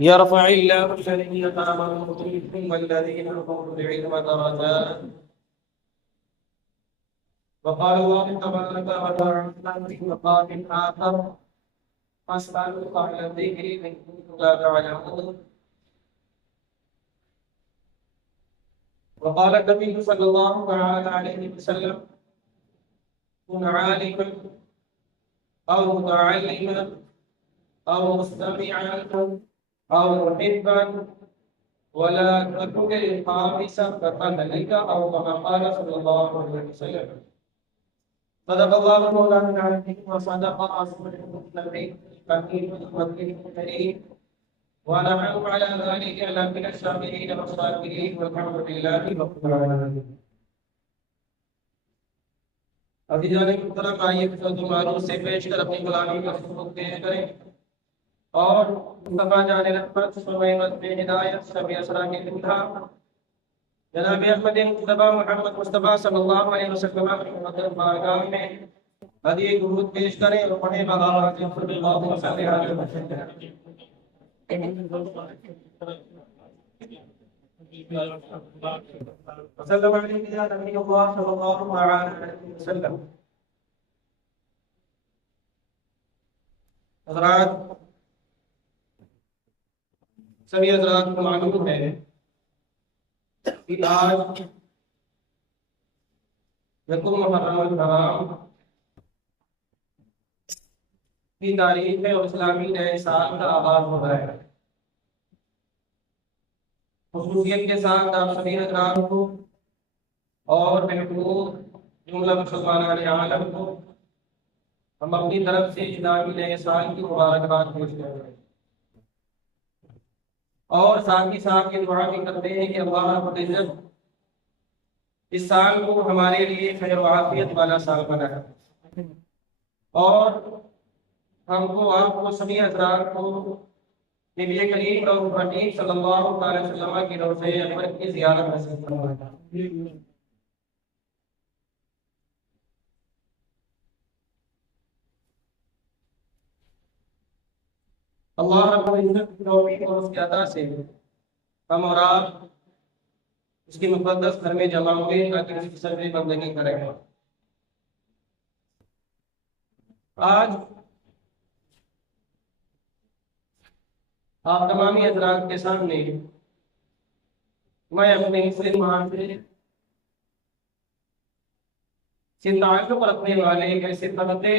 يرفع الله الذين آمنوا منكم والذين أوتوا العلم درجات. وقال الله تبارك وتعالى في مقام آخر: فاسألوا أهل الذكر إن كنتم لا تعلمون. وقال النبي صلى الله عليه وسلم: كن عالما أو متعلما أو مستمعا أو محبا ولا تكن الخامسة فتهلك، أو كما قال صلى الله عليه وسلم. صدق الله مولانا العظيم وصدق رسوله النبي الكريم، ونحن على ذلك لمن الشاهدين والصابرين، والحمد لله رب العالمين. ابھی جانے محترم آئیے معروف سے پیش کر اپنی غلامی کا حقوق پیش کریں اور مصطفیٰ جان رحمت سمیمت بے ہدایت سبھی اسرا کے دکھا جناب احمد مصطفیٰ محمد مصطفیٰ صلی اللہ علیہ وسلم کی مقدس بارگاہ میں ہدیہ درود پیش کریں اور پڑھیں بغاوت صلی اللہ علیہ وسلم. وسلم علیہ یا نبی اللہ صلی اللہ علیہ وسلم. حضرات، سبھی حضرات کو معلوم ہے کہ آج یکم محرم الحرام کی تاریخ ہے اور اسلامی نئے سال کا آغاز ہو رہا ہے. خصوصیت کے ساتھ آپ سبھی حضرات کو اور محبوب جملہ مسلمانان عالم کو ہم اپنی طرف سے اسلامی نئے سال کی مبارکباد پیش کر رہے ہیں اور ساتھ ہی ساتھ یہ دعا بھی کرتے ہیں کہ اللہ رب العزت اس سال کو ہمارے لیے خیر و عافیت والا سال بنائے اور ہم کو آپ کو سبھی حضرات کو نبی کریم اور حبیب صلی اللہ علیہ وسلم کی روضہ انور کی زیارت نصیب فرمائے. اللہ رب العزت کی توفیق اور اس کی عطا سے ہم اور آپ اس کی مقدس گھر میں جمع ہوئے تاکہ اس کی سجدے بندگی کریں. آج آپ تمامی حضرات کے سامنے میں اپنے مسلم معاشرے سے تعلق رکھنے والے ایسے طبقے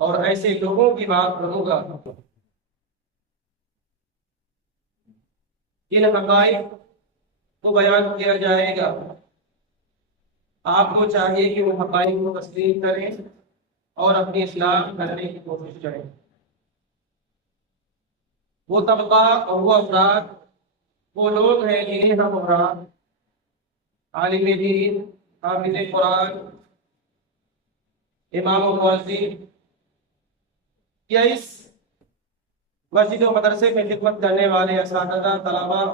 اور ایسے لوگوں کی بات کروں گا جن حقائق کو بیان کیا جائے گا. آپ کو چاہیے کہ وہ حقائق کو تسلیم کریں اور اپنی اصلاح کرنے کی کوشش کریں. وہ طبقہ اور وہ افراد وہ لوگ ہیں جنہیں ہم افراد عالم دین، حافظ قرآن، امام و مؤذن یا اس مسجد و مدرسے میں خدمت کرنے والے اساتذہ طلباء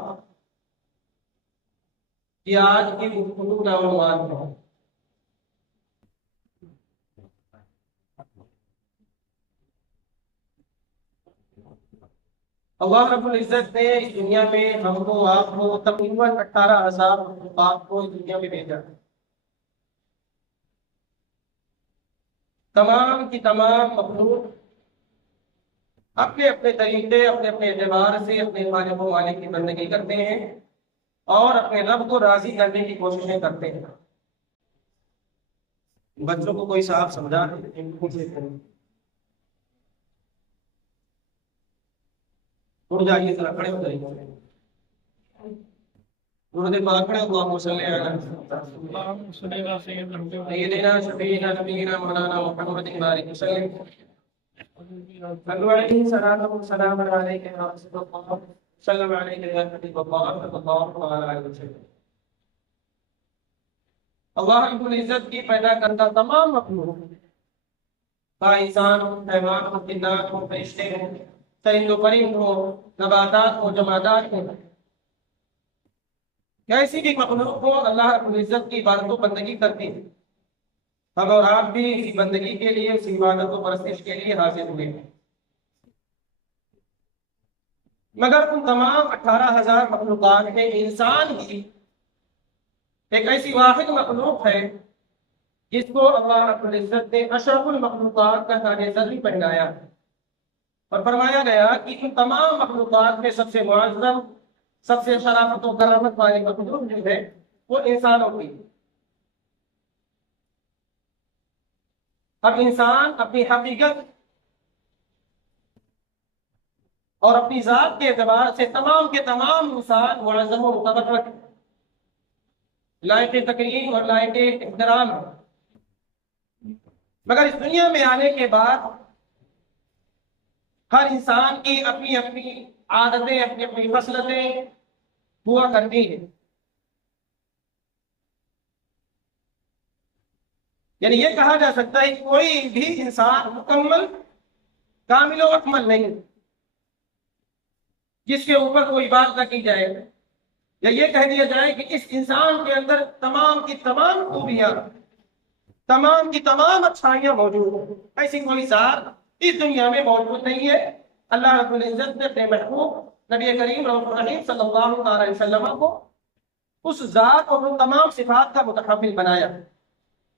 کی آج کی گفتگو کا عنوان ہے. اللہ رب العزت نے اس دنیا میں ہم کو آپ کو تقریباً 18,000 مخلوقات کو اس دنیا میں بھیجا. تمام کی تمام مخلوق اپنے اپنے طریقے اپنے اپنے اعتبار سے اپنے خالق و مالک کی بندگی کرتے ہیں اور اپنے رب کو راضی کرنے کی کوششیں کرتے ہیں. بچوں کو کوئی صاحب سمجھا اڑ جائیے ذرا کھڑے ہو جائیے. درود پاک پڑھیں اللہم صلی علی سیدنا شفیعنا نبینا مولانا محمد بارک وسلم. صلو علیہ صلاۃ و سلام علیک یا رسول اللہ، صلی علیہ یا حبیب اللہ صلی اللہ علیہ وسلم. اللہ رب العزت کی پیدا کردہ تمام مخلوق، کا انسان ہو، حیوان ہو، جنات ہو، فرشتے ہو، چرند و پرند ہو، نباتات ہو، جمادات ہو، کیسی بھی مخلوق ہو، اللہ رب العزت کی عبادت و بندگی کرتی ہے. ہم اور آپ بھی اسی بندگی کے لیے، اسی عبادت و پرستش کے لیے حاضر ہوئے ہیں. مگر ان تمام 18,000 مخلوقات میں انسان ہی ایک ایسی واحد مخلوق ہے جس کو اللہ رب العزت نے اشرف المخلوقات کا تاج سر پہنایا ہے، اور فرمایا گیا کہ ان تمام مخلوقات میں سب سے معظم، سب سے شرافت و کرامت والی مخلوق جو ہے وہ انسانوں کی۔ اب انسان اپنی حقیقت اور اپنی ذات کے اعتبار سے تمام کے تمام انسان معظم و متبرک، لائق تکریم اور لائق احترام ہے، مگر اس دنیا میں آنے کے بعد ہر انسان کی اپنی اپنی عادتیں، اپنی اپنی خصلتیں ہوا کرتی ہیں۔ یعنی یہ کہا جا سکتا ہے کہ کوئی بھی انسان مکمل، کامل و اکمل نہیں جس کے اوپر کوئی بات نہ کی جائے، یا یہ کہہ دیا جائے کہ اس انسان کے اندر تمام کی تمام خوبیاں، تمام کی تمام اچھائیاں موجود ہیں۔ ایسی کوئی ذات اس دنیا میں موجود نہیں ہے۔ اللہ رب العزت نے اپنے محبوب نبی کریم رؤوف الرحیم صلی اللہ علیہ وسلم کو اس ذات اور ان تمام صفات کا متحمل بنایا،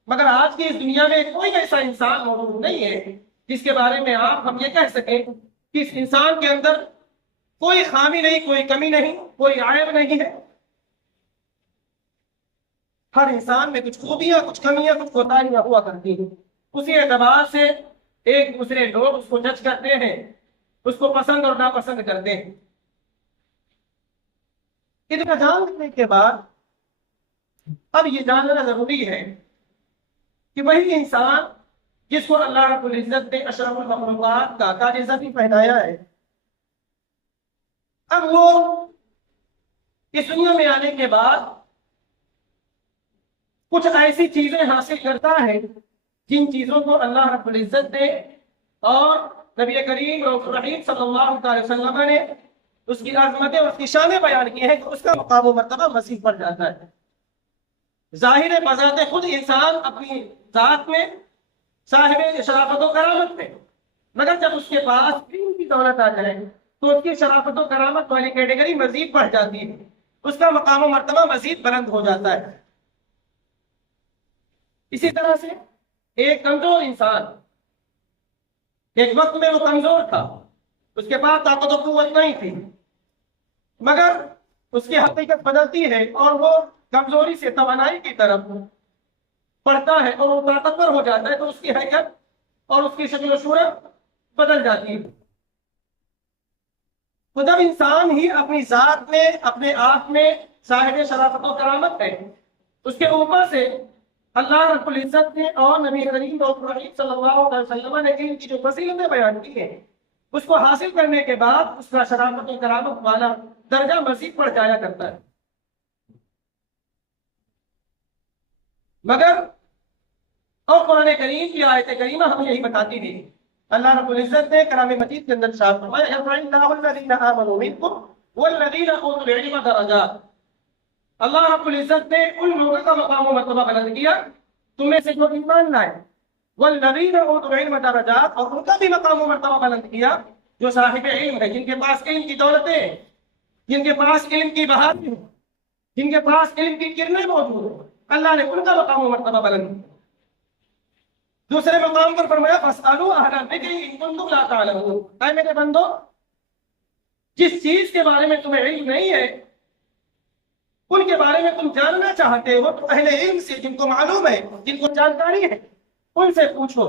مگر آج کی اس دنیا میں کوئی ایسا انسان موجود نہیں ہے جس کے بارے میں ہم یہ کہہ سکیں کہ اس انسان کے اندر کوئی خامی نہیں، کوئی کمی نہیں، کوئی عیب نہیں ہے۔ ہر انسان میں کچھ خوبیاں، کچھ کمیاں، کچھ کوتاہیاں ہوا کرتی ہیں۔ اسی اعتبار سے ایک دوسرے لوگ اس کو جج کرتے ہیں، اس کو پسند اور ناپسند کرتے ہیں۔ اتنا جاننے کے بعد اب یہ جاننا ضروری ہے کہ وہی انسان جس کو اللہ رب العزت نے اشرف المخلوقات کا تاج عزت پہنایا ہے، اب وہ اس دنیا میں آنے کے بعد کچھ ایسی چیزیں حاصل کرتا ہے جن چیزوں کو اللہ رب العزت نے اور نبی کریم رؤوف الرحیم صلی اللہ علیہ وسلم نے اس کی عظمتیں اور اس کی شانیں بیان کی ہیں کہ اس کا مقام و مرتبہ مزید بڑھ جاتا ہے۔ ظاہر بذات خود انسان اپنی ذات میں صاحب شرافت و کرامت میں، مگر جب اس کے پاس دین کی دولت آ جائے تو اس کی شرافت و کرامت والی کیٹیگری مزید بڑھ جاتی ہے، اس کا مقام و مرتبہ مزید بلند ہو جاتا ہے۔ اسی طرح سے ایک کمزور انسان، ایک وقت میں وہ کمزور تھا، اس کے پاس طاقت و قوت نہیں تھی، مگر اس کی حقیقت بدلتی ہے اور وہ کمزوری سے توانائی کی طرف بڑھتا ہے اور وہ طاقتور ہو جاتا ہے، تو اس کی حیثیت اور اس کی شکل و صورت بدل جاتی ہے۔ تو جب انسان ہی اپنی ذات میں، اپنے آپ میں صاحب شرافت و کرامت ہے، اس کے اوپر سے اللہ رب العزت نے اور نبی کریم صلی اللہ علیہ وسلم نے ان کی جو فضیلتیں بیان کی ہیں، اس کو حاصل کرنے کے بعد اس کا شرافت و کرامت والا درجہ مزید بڑھ جایا کرتا ہے۔ مگر اور قرآن کریم کی آیت کریمہ ہمیں یہی بتاتی تھی، اللہ رب العزت نے کلام مجید کے اندر ارشاد فرمایا يَرْفَعِ اللَّهُ الَّذِينَ آمَنُوا مِنكُمْ وَالَّذِينَ أُوتُوا الْعِلْمَ دَرَجَاتٍ۔ اللہ رب العزت نے ان لوگوں کا مقام و مرتبہ بلند کیا تم میں سے جو ایمان لائے، وَالَّذِينَ أُوتُوا الْعِلْمَ دَرَجَاتٍ، اور ان کا بھی مقام و مرتبہ بلند کیا جو صاحب علم ہے، جن کے پاس علم کی دولتیں ہیں، جن کے پاس علم کی بہاری ہے، جن کے پاس علم کی کرنیں موجود ہیں، اللہ نے ان کا مقام و مرتبہ بلند کیا۔ دوسرے مقام پر فرمایا فَاسْأَلُوا أَهْلَ الذِّكْرِ إِن كُنتُمْ لَا تَعْلَمُونَ، اے میرے بندو جس چیز کے بارے میں تمہیں علم نہیں ہے، ان کے بارے میں تم جاننا چاہتے ہو تو اہل علم سے، جن کو معلوم ہے، جن کو جانکاری ہے، ان سے پوچھو۔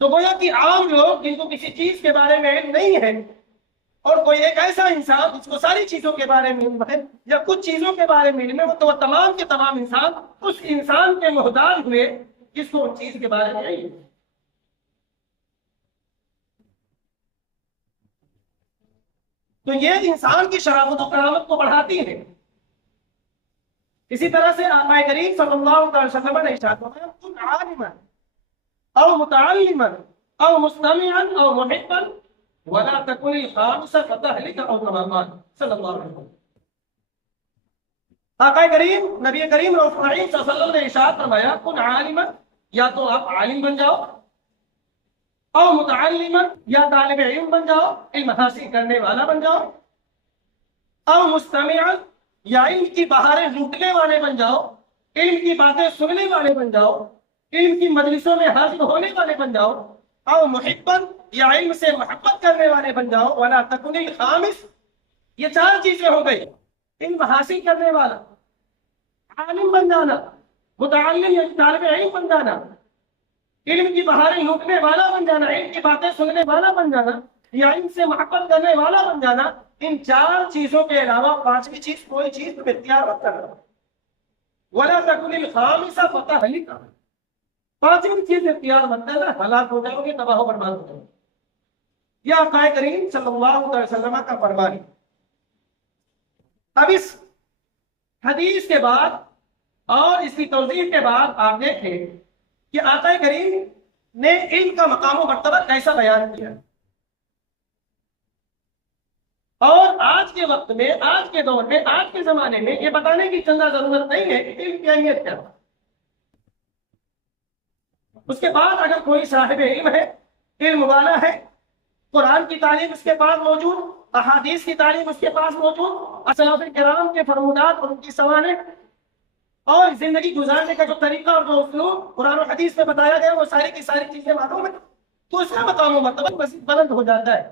تو گویا کہ عام لوگ جن کو کسی چیز کے بارے میں علم نہیں ہے، اور کوئی ایک ایسا انسان جس کو ساری چیزوں کے بارے میں علم ہے یا کچھ چیزوں کے بارے میں علم ہے، تو وہ تمام کے تمام انسان اس انسان کے محتاج ہوئے جس کو ان چیز کے بارے میں علم ہے۔ تو یہ انسان کی شرافت و کرامت کو بڑھاتی ہے۔ اسی طرح سے آقا کریم صلی اللہ علیہ وسلم نے ارشاد فرمایا کن عالما او متعلما او مستمعا او محبا ولا تكن الخامس فتهلك او كما قال صلی اللہ علیہ وسلم۔ آقا کریم، نبی کریم رؤوف الرحیم صلی اللہ علیہ وسلم نے ارشاد فرمایا کن عالما، یا تو آپ عالم بن جاؤ، اور متعلما یا طالب علم بن جاؤ، علم حاصل کرنے والا بن جاؤ، اور مستمعا یا علم کی بہاریں لوٹنے والے بن جاؤ، علم کی باتیں سننے والے بن جاؤ، علم کی مجلسوں میں حاضر ہونے والے بن جاؤ، اور محبا یا علم سے محبت کرنے والے بن جاؤ، ولا تکن الخامس، یہ 4 چیزیں ہو گئی: علم حاصل کرنے والا، عالم بن جانا، متعلم یا طالب علم بن جانا، علم کی بہاریں لوٹنے والا بن جانا، علم کی باتیں سننے والا بن جانا، یا علم سے محبت کرنے والا بن جانا۔ ان 4 چیزوں کے علاوہ 5ویں چیز کوئی چیز تم اختیار مت کرنا۔ ولا تکن الخامس فتح لکھا، 5ویں چیز اختیار مت کرنا، ہلاک ہو جاؤ گے، تباہ و برباد ہو جاؤ گے۔ یہ آقا کریم صلی اللہ علیہ وسلم کا فرمان ہے۔ اب اس حدیث کے بعد اور اس کی توضیح کے بعد آپ دیکھیں کہ آقا کریم نے علم کا مقام و مرتبہ کیسا بیان کیا، اور آج کے وقت میں، آج کے دور میں، آج کے زمانے میں یہ بتانے کی چندہ ضرورت نہیں ہے کہ علم کی اہمیت کیا ہے۔ اس کے بعد اگر کوئی صاحب علم ہے، علم والا ہے، قرآن کی تعلیم اس کے پاس موجود، احادیث کی تعلیم اس کے پاس موجود، اسلاف کرام کے فرمودات اور ان کی سوانح اور زندگی گزارنے کا جو طریقہ اور جو اسلوب قرآن و حدیث میں بتایا گیا وہ ساری کی ساری چیزیں معلوم ہیں، تو اس کا مقام و مرتبہ مزید بلند ہو جاتا ہے۔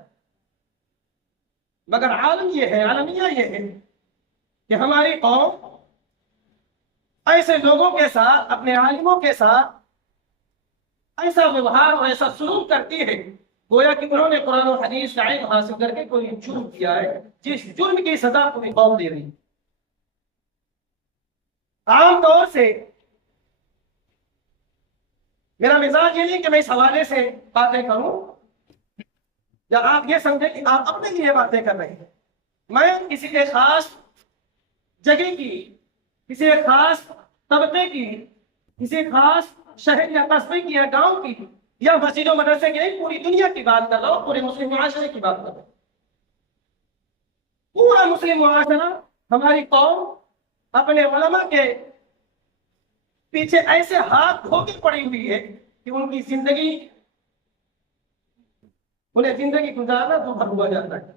مگر عالم یہ ہے، عالمیہ یہ ہے کہ ہماری قوم ایسے لوگوں کے ساتھ، اپنے عالموں کے ساتھ ایسا ویوہار اور ایسا سلوک کرتی ہے گویا کہ انہوں نے قرآن و حدیث کا علم حاصل کر کے کوئی جرم کیا ہے، جس جرم کی سزا پوری قوم دے رہی ہے۔ عام طور سے میرا مزاج یہ نہیں کہ میں اس حوالے سے باتیں کروں یا آپ یہ سمجھیں کہ آپ اپنے لیے باتیں کر رہے ہیں۔ میں کسی ایک خاص جگہ کی، کسی ایک خاص طبقے کی، کسی خاص شہر یا قصبے کی یا گاؤں کی یا مسجد و مدرسے کی نہیں، پوری دنیا کی بات کر رہا ہوں، پورے مسلم معاشرے کی بات کر رہا ہوں۔ پورا مسلم معاشرہ، ہماری قوم اپنے علماء کے پیچھے ایسے ہاتھ دھو کے پڑی ہوئی ہے کہ ان کی زندگی، انہیں زندگی گزارنا دشوار ہوا جاتا ہے۔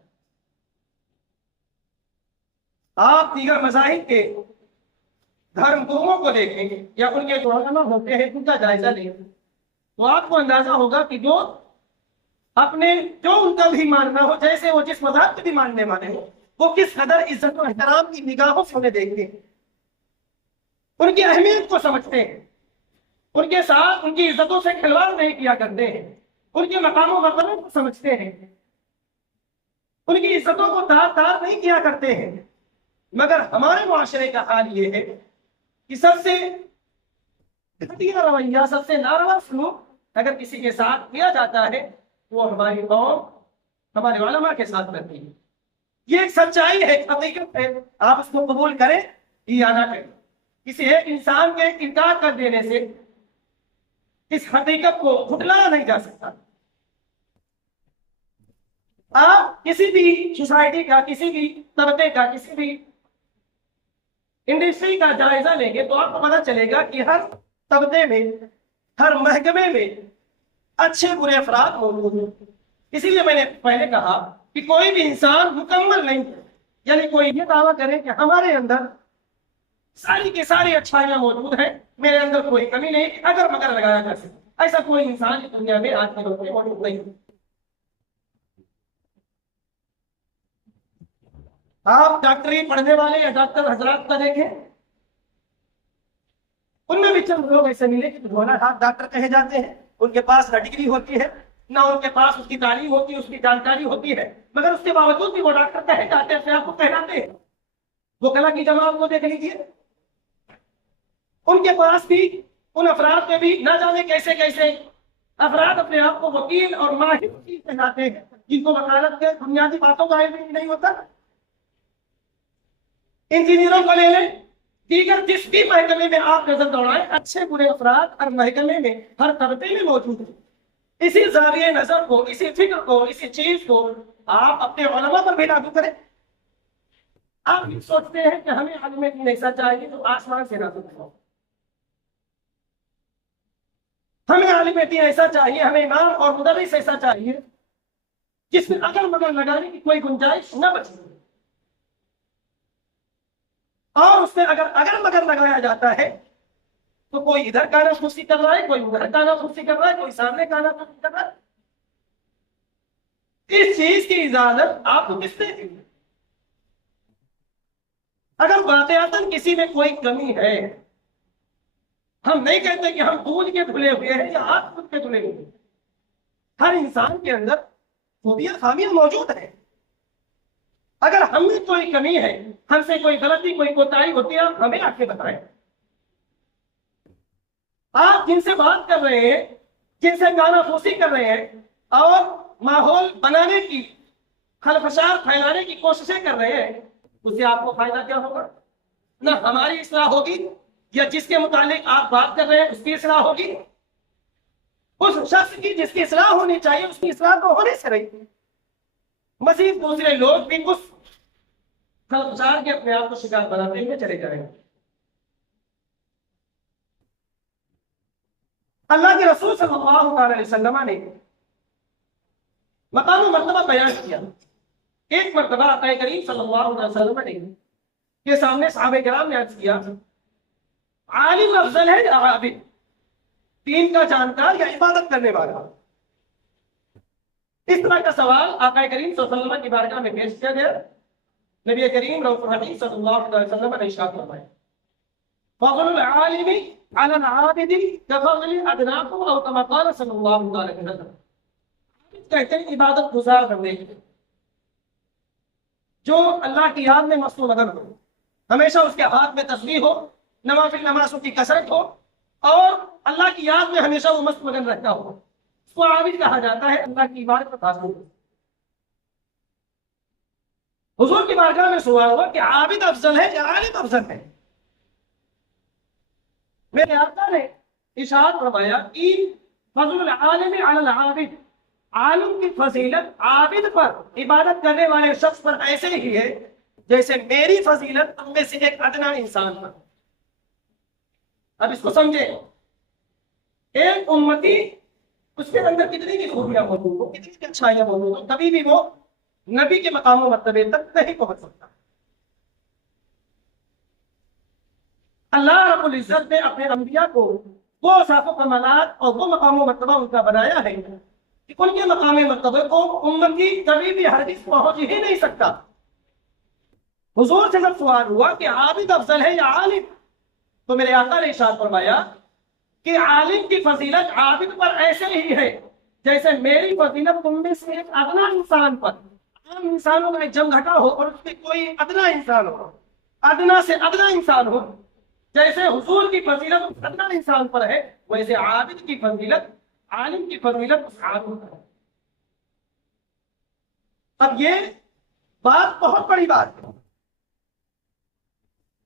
آپ دیگر مذاہب کے دھرم گروؤں کو دیکھیں یا ان کے جو علماء ہوتے ہیں ان کا جائزہ لیں تو آپ کو اندازہ ہوگا کہ جو ان کا بھی ماننا ہو، جیسے وہ جس مذہب کے بھی ماننے والے ہو، وہ کس قدر عزت و احترام کی نگاہوں سے انہیں دیکھتے ہیں، ان کی اہمیت کو سمجھتے ہیں، ان کے ساتھ ان کی عزتوں سے کھلواڑ نہیں کیا کرتے ہیں، ان کے مقام و مرتبے کو سمجھتے ہیں، ان کی عزتوں کو تار نہیں کیا کرتے ہیں۔ مگر ہمارے معاشرے کا حال یہ ہے کہ سب سے گھٹیا رویہ، سب سے ناروا سلوک اگر کسی کے ساتھ کیا جاتا ہے وہ ہماری قوم ہمارے علماء کے ساتھ کرتی ہے۔ یہ ایک سچائی ہے، ایک حقیقت ہے، آپ اس کو قبول کریں یا نہ کریں۔ کسی ایک انسان کے انکار کر دینے سے اس حقیقت کو جھٹلایا نہیں جا سکتا۔ آپ کسی بھی سوسائٹی کا، کسی بھی طبقے کا، کسی بھی انڈسٹری کا جائزہ لیں گے تو آپ کو پتہ چلے گا کہ ہر طبقے میں، ہر محکمے میں اچھے برے افراد موجود ہیں۔ اسی لیے میں نے پہلے کہا کہ کوئی بھی انسان مکمل نہیں ہے، یعنی کوئی یہ دعویٰ کرے کہ ہمارے اندر ساری کی ساری اچھائیاں موجود ہیں، میرے اندر کوئی کمی نہیں، اگر مگر لگایا جا سکے، ایسا کوئی انسان اس دنیا میں آج کے دور میں موجود نہیں ہے۔ آپ ڈاکٹری پڑھنے والے یا ڈاکٹر حضرات کا دیکھیں، ان میں بھی چند لوگ ایسے ملے کہ دھونا ہاتھ ڈاکٹر کہے جاتے ہیں، ان کے پاس نہ ڈگری ہوتی ہے، نہ ان کے پاس اس کی تعلیم ہوتی ہے، اس کی جانکاری ہوتی ہے، مگر اس کے باوجود بھی وہ ڈاکٹر کہے جاتے ہیں، اپنے آپ کو کہلاتے ہیں۔ وہ کلا کی جماعت کو دیکھ لیجیے، ان کے پاس بھی، ان افراد میں بھی نہ جانے کیسے کیسے افراد اپنے آپ کو وکیل اور ماہر کہلاتے ہیں، جن کو وکالت کے بنیادی باتوں کا علم نہیں ہوتا۔ انجینئروں کو لے لیں، دیگر جس بھی محکمے میں آپ نظر دوڑائیں، اچھے برے افراد ہر محکمے میں، ہر طبقے میں موجود ہیں۔ اسی زاویہ نظر کو، اسی فکر کو، اسی چیز کو آپ اپنے علماء پر بھی لاگو کریں۔ آپ یہ سوچتے ہیں کہ ہمیں علم دین ایسا چاہیے تو آسمان سے نازل ہو، ہمیں عالم دین ایسا چاہیے، ہمیں امام اور مدرس ایسا چاہیے جس میں اگر مگر لگانے کی کوئی گنجائش نہ بچے، اور اس میں اگر مگر لگایا جاتا ہے تو کوئی ادھر کانا خوشی کر رہا ہے، کوئی ادھر کانا خوشی کر رہا ہے، کوئی سامنے کانا خوشی کر رہا ہے۔ اس چیز کی اجازت آپ کو کس نے دی؟ اگر واقعاتاً کسی میں کوئی کمی ہے، ہم نہیں کہتے کہ ہم دودھ کے دھلے ہوئے ہیں یا ہاتھ خود کے دھلے ہوئے ہیں، ہر انسان کے اندر خوبیاں خامیاں موجود ہیں۔ اگر ہم میں کوئی کمی ہے، ہم سے کوئی غلطی کوئی کوتاہی ہوتی ہے، ہمیں آ کے بتائیں۔ آپ جن سے بات کر رہے ہیں، جن سے گانا پھوسی کر رہے ہیں اور ماحول بنانے کی خلفشار پھیلانے کی کوششیں کر رہے ہیں، اس سے آپ کو فائدہ کیا ہوگا؟ نہ ہماری اصلاح ہوگی، یا جس کے متعلق آپ بات کر رہے ہیں اس کی اصلاح ہوگی۔ اس شخص کی جس کی اصلاح ہونی چاہیے اس کی اصلاح تو ہونے سے رہی، مزید دوسرے لوگ بھی اس خلفشار کے اپنے آپ کو شکار بناتے ہوئے چلے جائیں گے۔ اللہ کے رسول صلی اللہ علیہ وسلم نے مقام و مرتبہ بیان کیا۔ ایک مرتبہ آقا کریم صلی اللہ علیہ وسلم نے کے سامنے صحابہ کرام نے عرض کیا، عالم افضل ہے یا عابد؟ دین کا جانکار یا عبادت کرنے والا؟ اس طرح کا سوال آقا کریم صلی اللہ علیہ وسلم کی بارگاہ میں پیش کیا گیا۔ نبی کریم رؤوف الرحیم صلی اللہ علیہ وسلم نے ارشاد فرمایا، فضل العالم على العابد كفضل ادناكم او كما قال صلی اللہ علیہ وسلم۔ کہتے ہیں عبادت گزار بندے جو اللہ کی یاد میں مست و مگن ہو، ہمیشہ اس کے ہاتھ میں تسبیح ہو، نوافل نمازوں کی کثرت ہو، اور اللہ کی یاد میں ہمیشہ وہ مست مگن رہتا ہو، اس کو عابد کہا جاتا ہے، اللہ کی عبادت پر خاص طور۔ حضور کی بارگاہ میں سوال ہوا کہ عابد افضل ہے یا عالم افضل ہے؟ میرے آقا نے ارشاد فرمایا کہ فضل العالم علی العابد، عالم کی فضیلت عابد پر، عبادت کرنے والے شخص پر ایسے ہی ہے جیسے میری فضیلت ہم میں سے ایک ادنا انسان پر۔ اب اس کو سمجھے، ایک امتی اس کے اندر کتنی بھی خوبیاں موجود ہو، کتنی بھی اچھائیاں موجود ہو، کبھی بھی وہ نبی کے مقام و مرتبے تک نہیں پہنچ سکتا۔ اللہ رب العزت نے اپنے انبیاء کو وہ اوصاف و کمالات اور وہ مقام و مرتبہ ان کا بنایا ہے کہ ان کے مقام مرتبے کو امتی کبھی بھی ہرگز پہنچ ہی نہیں سکتا۔ حضور سے جب سوال ہوا کہ عابد افضل ہے یا عالم، تو میرے آقا نے ارشاد فرمایا کہ عالم کی فضیلت عابد پر ایسے ہی ہے جیسے میری فضیلت تم میں سے ایک ادنا انسان پر۔ عام انسانوں کا ایک جمگھٹا ہو اور اس میں کوئی ادنا انسان ہو، ادنا سے ادنا انسان ہو، جیسے حضور کی فضیلت اس ادنا انسان پر ہے، ویسے عابد کی فضیلت، عالم کی فضیلت اس عالم پر ہے۔ اب یہ بات بہت بڑی بات ہے،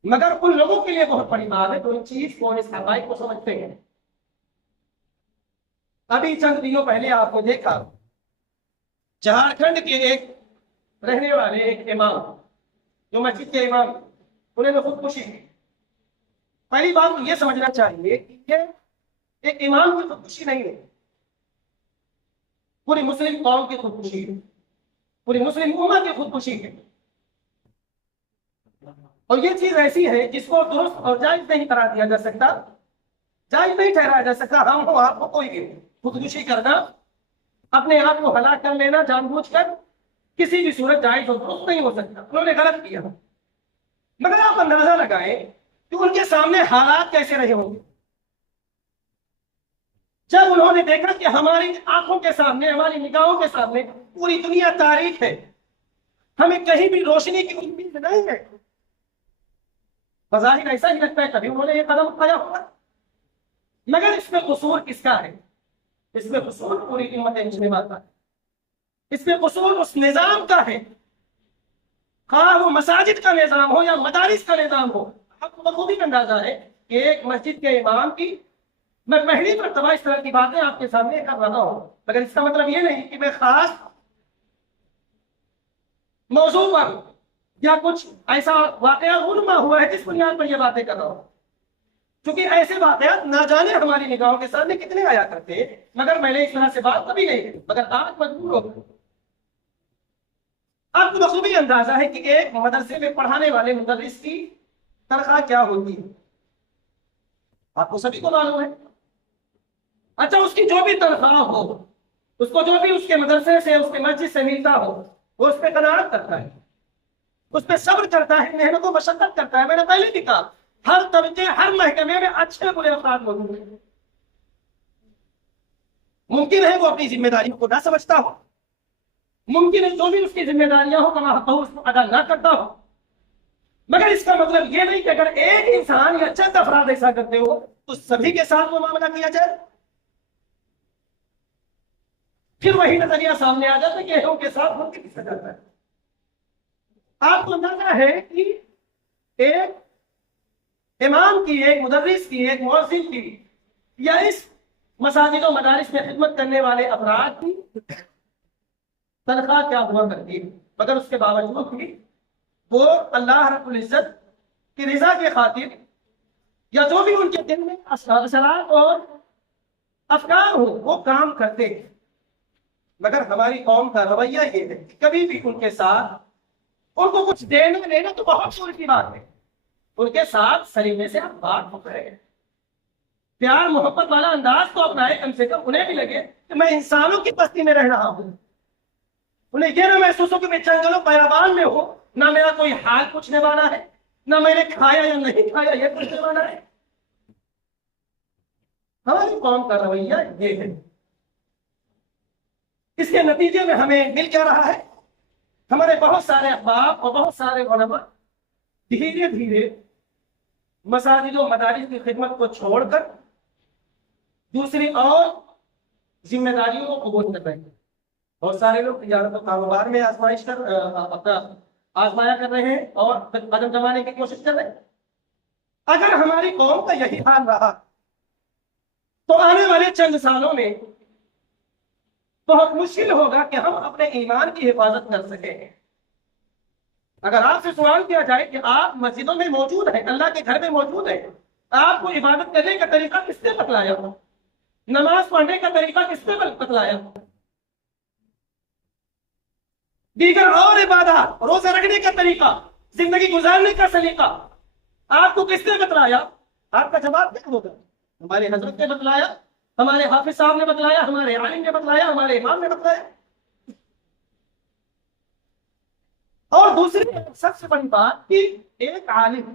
مگر ان لوگوں کے لیے بہت بڑی بات ہے جو ان چیز کو، اس حقائق کو سمجھتے ہیں۔ ابھی چند دنوں پہلے آپ نے دیکھا جھارکھنڈ کے ایک رہنے والے ایک امام، جو مسجد کے امام، انہوں نے خودکشی کی۔ پہلی بات یہ سمجھنا چاہیے کہ یہ ایک امام کی خودکشی نہیں ہے، پوری مسلم قوم کی خودکشی ہے، پوری مسلم امت کی خودکشی ہے۔ اور یہ چیز ایسی ہے جس کو درست اور جائز نہیں قرار دیا جا سکتا، جائز نہیں ٹھہرایا جا سکتا۔ ہم ہو آپ کو کوئی بھی خودکشی کرنا، اپنے آپ کو ہلاک کر لینا جان بوجھ کر، کسی بھی صورت جائز اور درست نہیں ہو سکتا۔ انہوں نے غلط کیا، مگر آپ اندازہ لگائیں کہ ان کے سامنے حالات کیسے رہے ہوں گے جب انہوں نے دیکھا کہ ہماری آنکھوں کے سامنے، ہماری نگاہوں کے سامنے پوری دنیا تاریک ہے، ہمیں کہیں بھی روشنی کی امید نہیں ہے۔ بظاہر ایسا ہی لگتا ہے کبھی انہوں نے یہ قدم اٹھایا ہوگا، مگر اس میں قصور کس کا ہے؟ اس میں قصور پوری امت مسلمہ کا ہے، اس میں قصور اس نظام کا ہے، خواہ وہ مساجد کا نظام ہو یا مدارس کا نظام ہو۔ آپ کو بخوبی اندازہ ہے کہ ایک مسجد کے امام کی میں پہلی مرتبہ اس طرح کی باتیں آپ کے سامنے کر رہا ہوں، مگر اس کا مطلب یہ نہیں کہ میں خاص موضوع پر یا کچھ ایسا واقعہ رونما ہوا ہے جس بنیاد پر یہ باتیں کر رہا ہوں۔ کیونکہ ایسے واقعات نہ جانے ہماری نگاہوں کے سامنے کتنے آیا کرتے ہیں، مگر میں نے اس طرح سے بات کبھی نہیں کی، مگر آج مجبور ہو گئی۔ آپ کو بخوبی اندازہ ہے کہ ایک مدرسے میں پڑھانے والے مدرس کی تنخواہ کیا ہوتی ہے، آپ کو سبھی کو معلوم ہے۔ اچھا، اس کی جو بھی تنخواہ ہو، اس کو جو بھی اس کے مدرسے سے، اس کے مسجد سے ملتا ہو، وہ اس پہ قناعت کرتا ہے، اس پہ صبر کرتا ہے، محنت و مشقت کرتا ہے۔ میں نے پہلے بھی کہا، ہر طبقے، ہر محکمے میں اچھے برے افراد موجود ہیں۔ ممکن ہے وہ اپنی ذمہ داریوں کو نہ سمجھتا ہو، ممکن ہے جو بھی اس کی ذمہ داریاں ہو کما حق ہو اس کو ادا نہ کرتا ہو، مگر اس کا مطلب یہ نہیں کہ اگر ایک انسان یا چند افراد ایسا کرتے ہو تو سبھی کے ساتھ وہ معاملہ کیا جائے۔ پھر وہی نظریہ سامنے آ جاتا ہے کہ ان کے ساتھ ملک کس جاتا ہے۔ آپ کو اندازہ ہے کہ ایک امام کی، ایک مدرس کی، ایک مؤذن کی، یا اس مساجد و مدارس میں خدمت کرنے والے افراد کی تنخواہ کیا ہوا کرتی ہے، مگر اس کے باوجود بھی وہ اللہ رب العزت کی رضا کے خاطر یا جو بھی ان کے دل میں اثرات اور افکار ہو وہ کام کرتے ہیں۔ مگر ہماری قوم کا رویہ یہ ہے کہ کبھی بھی ان کے ساتھ ان کو کچھ دینا لینا تو بہت دور کی بات ہے، ان کے ساتھ سلیقے سے آپ بات ہو رہے ہیں، پیار محبت والا انداز تو اپنائے، کم سے کم انہیں بھی لگے کہ میں انسانوں کی بستی میں رہ رہا ہوں، انہیں یہ نہ محسوس ہو کہ میں جنگلوں بیابان میں ہوں، نہ میرا کوئی حال پوچھنے والا ہے، نہ میں نے کھایا یا نہیں کھایا یہ پوچھنے والا ہے۔ ہماری قوم کا رویہ یہ ہے، اس کے نتیجے میں ہمیں مل کیا رہا ہے، ہمارے بہت سارے احباب اور بہت سارے علماء دھیرے دھیرے مساجد و مدارس کی خدمت کو چھوڑ کر دوسری اور ذمہ داریوں کو قبول کر رہے ہیں۔ بہت سارے لوگ تجارت و کاروبار میں آزمائش کر اپنا آزمایا کر رہے ہیں اور قدم جمانے کی کوشش کر رہے ہیں۔ اگر ہماری قوم کا یہی حال رہا تو آنے والے چند سالوں میں بہت مشکل ہوگا کہ ہم اپنے ایمان کی حفاظت کر سکیں۔ اگر آپ سے سوال کیا جائے کہ آپ مسجدوں میں موجود ہیں، اللہ کے گھر میں موجود ہیں، آپ کو عبادت کرنے کا طریقہ کس نے بتلایا، نماز پڑھنے کا طریقہ کس نے بتلایا، دیگر اور عبادات، روزہ رکھنے کا طریقہ، زندگی گزارنے کا سلیقہ آپ کو کس نے بتلایا، آپ کا جواب کیا ہوگا؟ ہمارے حضرت نے بتلایا، ہمارے حافظ صاحب نے بتلایا، ہمارے عالم نے بتلایا، ہمارے امام نے بتلایا۔ اور دوسری سب سے بڑی بات کہ ایک عالم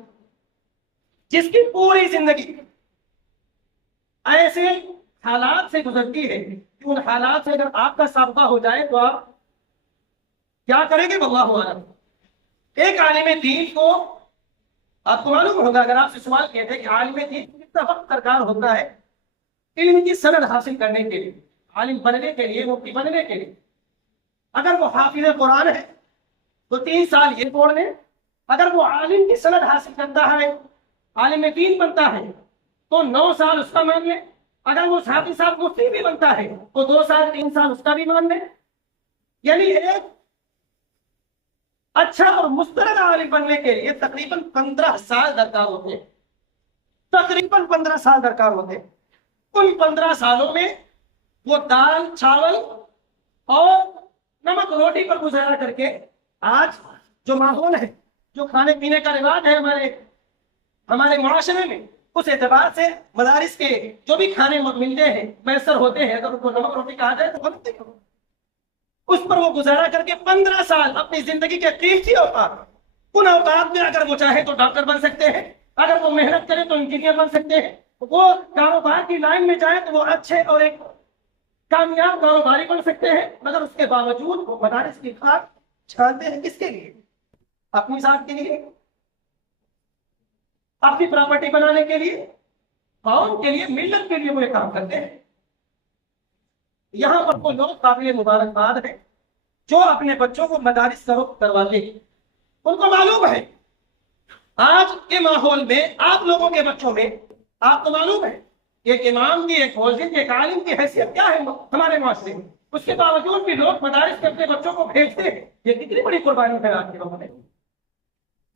جس کی پوری زندگی ایسے حالات سے گزرتی ہے کہ ان حالات سے اگر آپ کا سابقہ ہو جائے تو آپ کیا کریں گے، واللہ اعلم۔ ایک عالم دین کو آپ کو معلوم ہوگا، اگر آپ سے سوال کیا تھے کہ عالم دین کو کتنا وقت درکار ہوتا ہے علم کی سند حاصل کرنے کے لیے، عالم بننے کے لیے، مفتی بننے کے لیے، اگر وہ حافظ قرآن ہے تو 3 سال یہ پڑھ لیں، اگر وہ عالم کی سند حاصل کرتا ہے، عالم دین بنتا ہے تو 9 سال اس کا مان لیں، اگر وہ ساتھ ہی ساتھ مفتی بھی بنتا ہے تو 2 سال 3 سال اس کا بھی مان لیں۔ یعنی ایک اچھا اور مستند عالم بننے کے لیے تقریباً 15 سال درکار ہوتے ہیں، تقریباً 15 سال درکار ہوتے ہیں۔ ان 15 سالوں میں وہ دال چاول اور نمک روٹی پر گزارا کر کے آج جو ماحول ہے، جو کھانے پینے کا رواج ہے ہمارے معاشرے میں، اس اعتبار سے مدارس کے جو بھی کھانے ملتے ہیں، میسر ہوتے ہیں، اگر ان کو نمک روٹی کہا جائے تو غلطی ہو، اس پر وہ گزارا کر کے 15 سال اپنی زندگی کے قیمتی اوقات، ان اوقات میں اگر وہ چاہے تو ڈاکٹر بن سکتے ہیں، اگر وہ محنت کرے تو انجینئر بن سکتے ہیں، وہ کاروبار کی لائن میں جائے تو وہ اچھے اور ایک کامیاب کاروباری بن سکتے ہیں، مگر اس کے باوجود وہ مدارس کی خاک چھانتے ہیں کس کے لیے؟ اپنی ذات کے لیے، اپنی پراپرٹی بنانے کے لیے، قوم کے لیے، ملت کے لیے وہ یہ کام کرتے ہیں۔ یہاں پر وہ لوگ قابل مبارکباد ہیں جو اپنے بچوں کو مدارس کا رخ کرواتے ہیں، ان کو معلوم ہے آج کے ماحول میں آپ لوگوں کے بچوں میں، آپ کو معلوم ہے ایک امام کی، ایک مؤذن کی، ایک عالم کی حیثیت کیا ہے ہمارے معاشرے میں، اس کے باوجود بھی لوگ مدارس کے اپنے بچوں کو بھیجتے ہیں۔ یہ کتنی بڑی قربانی ہے آپ کے لوگوں نے۔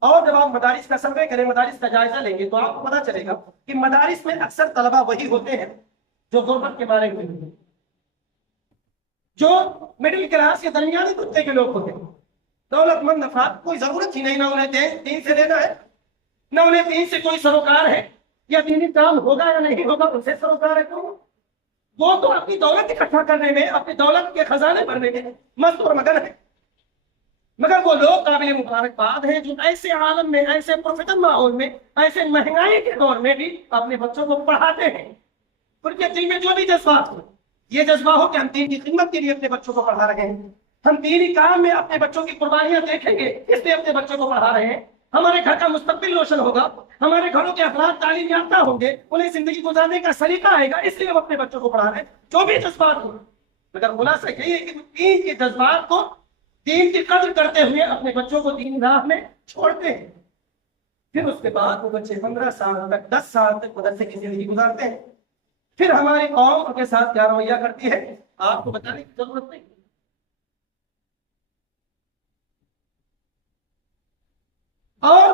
اور جب آپ مدارس کا سروے کریں، مدارس کا جائزہ لیں گے، تو آپ کو پتا چلے گا کہ مدارس میں اکثر طلبہ وہی ہوتے ہیں جو غربت کے بارے میں، جو مڈل کلاس کے درمیانی طبقے کے لوگ ہوتے ہیں۔ دولت مند افراد کوئی ضرورت ہی نہیں، نہ انہیں دین سے لینا ہے، نہ انہیں دین سے کوئی سروکار ہے، یا دینی کام ہوگا یا نہیں ہوگا ان سے سروکار ہے، تو وہ تو اپنی دولت اکٹھا کرنے میں، اپنی دولت کے خزانے بھرنے میں مست اور مگن ہے۔ مگر وہ لوگ قابل مبارکباد ہیں جو ایسے عالم میں، ایسے پرفتن ماحول میں، ایسے مہنگائی کے دور میں بھی اپنے بچوں کو پڑھاتے ہیں۔ ان کے دل میں جو بھی جذبات ہو، یہ جذبہ ہو کہ ہم دین کی خدمت کے لیے اپنے بچوں کو پڑھا رہے ہیں، ہم دینی کام میں اپنے بچوں کی قربانیاں دیکھیں گے، اس لیے اپنے بچوں کو پڑھا رہے ہیں، ہمارے گھر کا مستقبل روشن ہوگا، ہمارے گھروں کے افراد تعلیم یافتہ ہوں گے، انہیں زندگی گزارنے کا سلیقہ آئے گا، اس لیے ہم اپنے بچوں کو پڑھا رہے ہیں، جو بھی جذبات ہوں۔ مگر خلاصہ یہی ہے کہ دین کے جذبات کو، دین کی قدر کرتے ہوئے اپنے بچوں کو دین راہ میں چھوڑتے ہیں۔ پھر اس کے بعد وہ بچے 15 سال تک، 10 سال تک مدرسے کی زندگی گزارتے ہیں۔ پھر ہماری قوم ان کے ساتھ کیا رویہ کرتی ہے آپ کو بتانے کی ضرورت نہیں۔ اور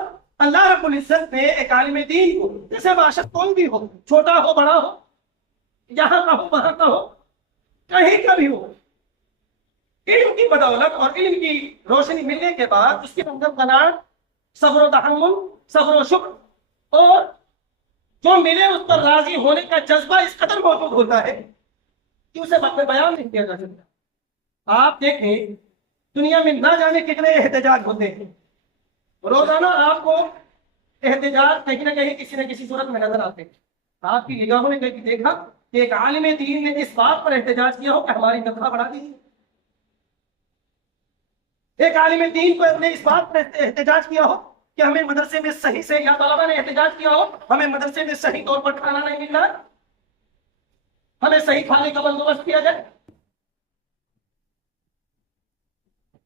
اللہ رب العزت نے ایک عالم دین کو، جیسے معاشر کوئی بھی ہو، چھوٹا ہو بڑا ہو، یہاں کا ہو وہاں کا ہو، کہیں کا بھی ہو، علم کی بدولت اور علم کی روشنی ملنے کے بعد اس کے اندر قناعت، صبر و تحمل، صبر و شکر، اور جو ملے اس پر راضی ہونے کا جذبہ اس قدر موجود ہوتا ہے کہ اسے وقت میں بیان نہیں کیا جا سکتا۔ آپ دیکھیں دنیا میں نہ جانے کتنے احتجاج ہوتے ہیں، روزانہ آپ کو احتجاج کہیں نہ کہیں کسی نہ کسی صورت میں نظر آتے ہیں۔ آپ کی نگاہوں نے کہیں دیکھا کہ ایک عالم دین نے اس بات پر احتجاج کیا ہو کہ ہماری تنخواہ بڑھا دیجیے، ایک عالم دین کو نے اس بات پر احتجاج کیا ہو کہ ہمیں مدرسے میں صحیح سے، یا طلبا نے احتجاج کیا ہو ہمیں مدرسے میں صحیح طور پر کھانا نہیں مل رہا، ہمیں صحیح کھانے کا بندوبست کیا جائے۔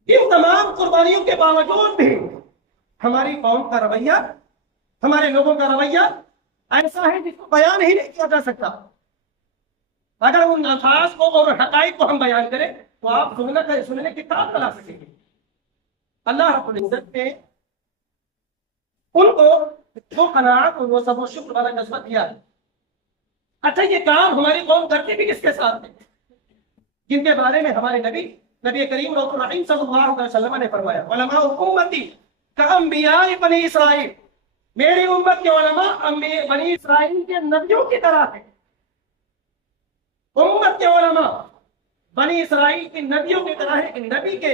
ان تمام قربانیوں کے باوجود بھی ہماری قوم کا رویہ، ہمارے لوگوں کا رویہ ایسا ہے جس کو بیان ہی نہیں کیا جا سکتا۔ اگر ان الفاظ کو اور حقائق کو ہم بیان کریں تو آپ سننے کی طاقت لا سکیں گے۔ اللہ رب العزت نے ان کو وہ قناعت اور وہ صبر و شکر والا جذبہ دیا ہے۔ اچھا یہ کام ہماری قوم کرتی بھی کس کے ساتھ ہے، جن کے بارے میں ہمارے نبی کریم رسول الرحیم صلی اللہ علیہ وسلم نے فرمایا، علماء امتی کانبیاء بنی اسرائیل، میری امت کے علماء بنی اسرائیل کے نبیوں کی طرح ہیں۔ امت کے علماء بنی اسرائیل کے نبیوں کی طرح ہے، کہ نبی کے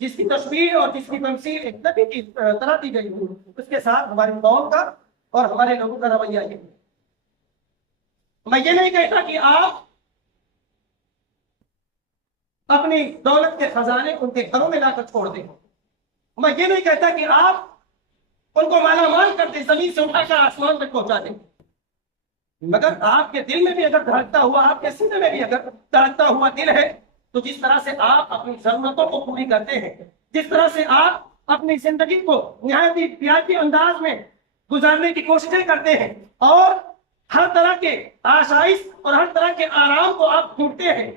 جس کی تشبیہ اور جس کی تمثیل ایک نبی کی طرح دی گئی ہو، اس کے ساتھ ہماری قوم کا اور ہمارے لوگوں کا رویہ یہ ہے۔ میں یہ نہیں کہتا کہ آپ اپنی دولت کے خزانے ان کے گھروں میں لا کر چھوڑ دیں، میں یہ نہیں کہتا کہ آپ ان کو مالا مال کر دیں، زمین سے اٹھا کر آسمان تک پہنچا دیں، مگر آپ کے دل میں بھی اگر دھڑکتا ہوا، آپ کے سینے میں بھی اگر دھڑکتا ہوا دل ہے، تو جس طرح سے آپ اپنی ضرورتوں کو پوری کرتے ہیں، جس طرح سے آپ اپنی زندگی کو نہایت ہی احتیاطی انداز میں گزارنے کی کوششیں کرتے ہیں، اور ہر طرح کے آسائش اور ہر طرح کے آرام کو آپ ڈھونڈتے ہیں،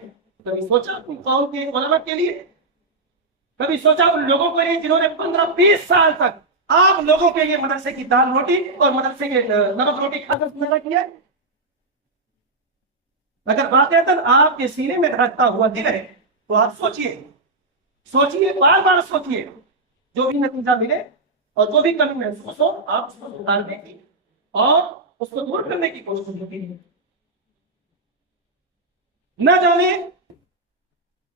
کبھی سوچا اپنی قوم کے علماء کے لیے، کبھی سوچا ان لوگوں کے لیے جنہوں نے 15-20 سال تک آپ لوگوں کے لیے مدرسے کی دال روٹی اور مدرسے کے نمک روٹی کھا کر گزارا کیا؟ اگر واقعتاً آپ کے سینے میں دھڑکتا ہوا دل ہے تو آپ سوچیے، بار بار سوچیے، جو بھی نتیجہ ملے اور جو بھی کمی محسوس ہو آپ اس کو سدھارنے کی اور اس کو دور کرنے کی کوشش کیجیے۔ نہ جانے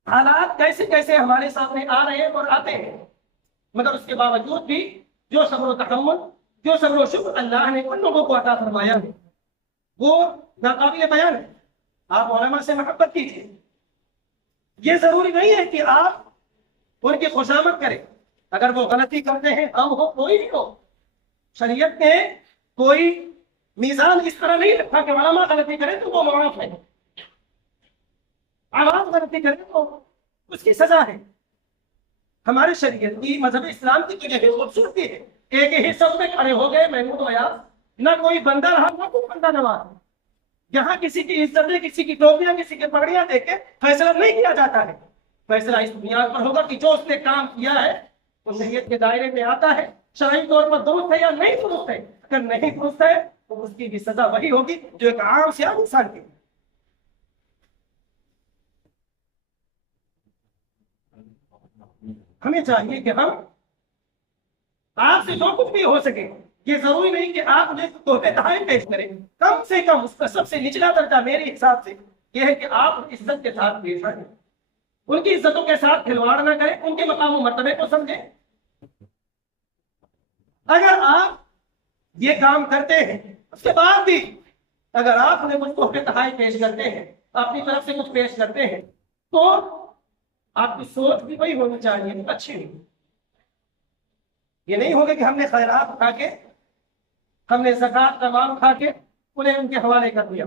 حالات کیسے کیسے ہمارے سامنے آ رہے ہیں اور آتے ہیں، مگر اس کے باوجود بھی جو صبر و تحمل، جو صبر و شکر اللہ نے ان لوگوں کو عطا فرمایا ہے وہ ناقابل بیان ہے۔ آپ علماء سے محبت کیجیے، یہ ضروری نہیں ہے کہ آپ ان کی خوشامد کریں، اگر وہ غلطی کرتے ہیں، ہم ہو کوئی بھی ہو، شریعت نے کوئی میزان اس طرح نہیں رکھا کہ علماء غلطی کریں تو وہ معاف ہے، عوام غلطی کریں تو اس کی سزا ہے۔ ہمارے شریعت کی، مذہب اسلام کی تو یہی خوبصورتی ہے، ایک ہی سب میں کھڑے ہو گئے محمود ویاض، نہ کوئی بندہ رہا نہ کوئی بندہ نواز، یہاں کسی کی عزتیں، کسی کی ٹوپیاں، کسی کی پگڑیاں دیکھ کے فیصلہ نہیں کیا جاتا ہے، فیصلہ اس بنیاد پر ہوگا کہ جو اس نے کام کیا ہے وہ شریعت کے دائرے میں آتا ہے، شرعی طور پر درست ہے یا نہیں درست ہے؟ اگر نہیں درست ہے تو اس کی بھی سزا وہی ہوگی جو ایک عام سے عام انسان کی۔ ہمیں چاہیے کہ ہم آپ سے جو کچھ بھی ہو سکے، یہ ضروری نہیں کہ آپ مجھے تحفے تحائف پیش کریں، کم سے کم اس کا سب سے نچلا درجہ میرے حساب سے یہ ہے کہ آپ عزت کے ساتھ پیش آئیں، ان کی عزتوں کے ساتھ کھلواڑ نہ کریں، ان کے مقام و مرتبے کو سمجھیں۔ اگر آپ یہ کام کرتے ہیں اس کے بعد بھی اگر آپ انہیں کچھ تحفے تحائف پیش کرتے ہیں، اپنی طرف سے کچھ پیش کرتے ہیں، تو آپ کی سوچ بھی وہی ہونی چاہیے، اچھی نہیں۔ یہ نہیں ہوگا کہ ہم نے خیرات اٹھا کے، ہم نے زکات کا مال اٹھا کے انہیں ان کے حوالے کر دیا۔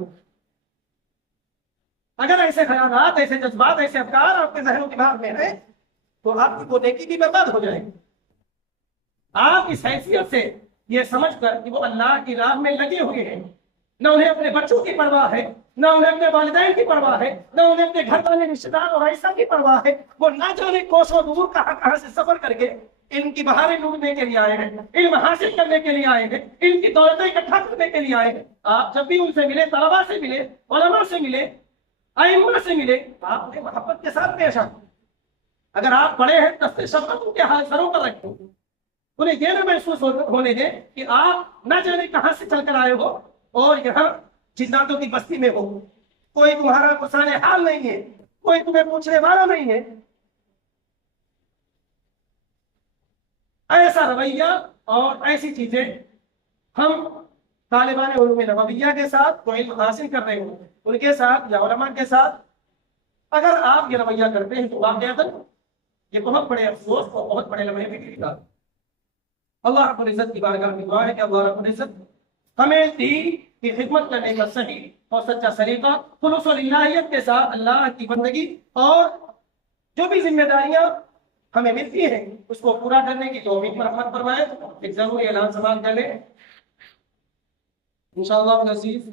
اگر ایسے خیالات، ایسے جذبات، ایسے افکار آپ کے ذہن و دماغ میں ہیں تو آپ کی وہ نیکی بھی برباد ہو جائے گی۔ آپ اس حیثیت سے یہ سمجھ کر کہ وہ اللہ کی راہ میں لگے ہوئے ہیں، نہ انہیں اپنے بچوں کی پرواہ ہے، نہ انہیں اپنے والدین کی پرواہ ہے، نہ انہیں اپنے گھر والے رشتے دار اور عیسیٰ کی پرواہ ہے، وہ نہ جانے کوسوں دور کہاں سے سفر کر کے ان کی بہاریں ڈھونڈنے کے لیے آئے ہیں، علم حاصل کرنے کے لیے آئے ہیں، ان کی دولتیں اکٹھا کرنے کے لیے آئے ہیں۔ آپ جب بھی ان سے ملے، طلباء سے ملے، علماء سے ملے، ائمہ سے ملے، آپ انہیں محبت کے ساتھ پیش آئیں۔ اگر آپ بڑے ہیں، دست شفقت ان کے ہاتھ سروں پر رکھیں، انہیں یہ نہ محسوس ہونے دیں کہ آپ نہ جانے کہاں سے چل کر آئے ہو اور یہاں جناتوں کی بستی میں ہو، کوئی تمہارا پسانے حال نہیں ہے، کوئی تمہیں پوچھنے والا نہیں ہے۔ ایسا رویہ اور ایسی چیزیں ہم طالبان علوم نبویہ کے ساتھ جو علم حاصل کر رہے ہوں ان کے ساتھ یا علماء کے ساتھ اگر آپ یہ رویہ کرتے ہیں تو واقعتاً یہ بہت بڑے افسوس اور بہت بڑے لمحے فکر کا۔ اللہ رب العزت کی بارگاہ میں دعا ہے کہ اللہ رب العزت ہمیں دین کی خدمت کرنے کا صحیح اور سچا سلیقہ، خلوص و للہیت کے ساتھ اللہ کی بندگی اور جو بھی ذمہ داریاں ہمیں ملتی ہیں اس کو پورا کرنے کی توفیق مرحمت فرمائے۔ ایک ضروری اعلان سماعت کر لیں انشاءاللہ العزیز۔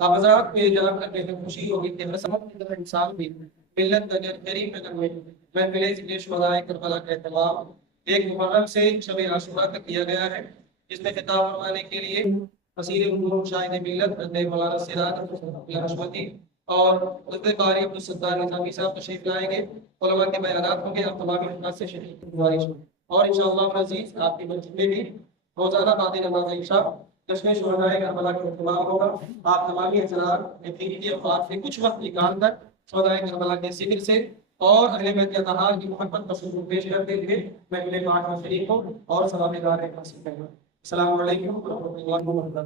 آپ حضرات کو یہ جان کر کے خوشی ہوگی کہ رسمت کی طرح انسان بھی ملت نگر قریب نگر میں محفل ذکر شہدائے کربلا کا اہتمام 1 محرم سے شب عاشوراء تک کیا گیا ہے، جس میں خطاب فرمانے کے لیے وزیر امور شاہد ملت حضرت مولانا سراج حشمتی اور حضرت قاری عبدالستار نظامی صاحب تشریف لائیں گے۔ علماء کے بیانات ہوں گے، آپ تمام حضرات سے شریک کی گزارش ہے۔ اور انشاءاللہ العزیز آپ کی مسجد میں بھی روزانہ بعد نماز عشاء جشن شہدائے کربلا کا اہتمام ہوگا۔ آپ تمامی حضرات اپنی اوقات سے کچھ وقت نکال کر شہدائے کربلا کے ذکر سے اور اہل بیت اطہار کی محبت کا ثبوت پیش کرتے ہوئے محفل پاک میں شریک ہوں اور ثواب دار حاصل کریں۔ السلام علیکم ورحمۃ اللہ وبرکاتہ۔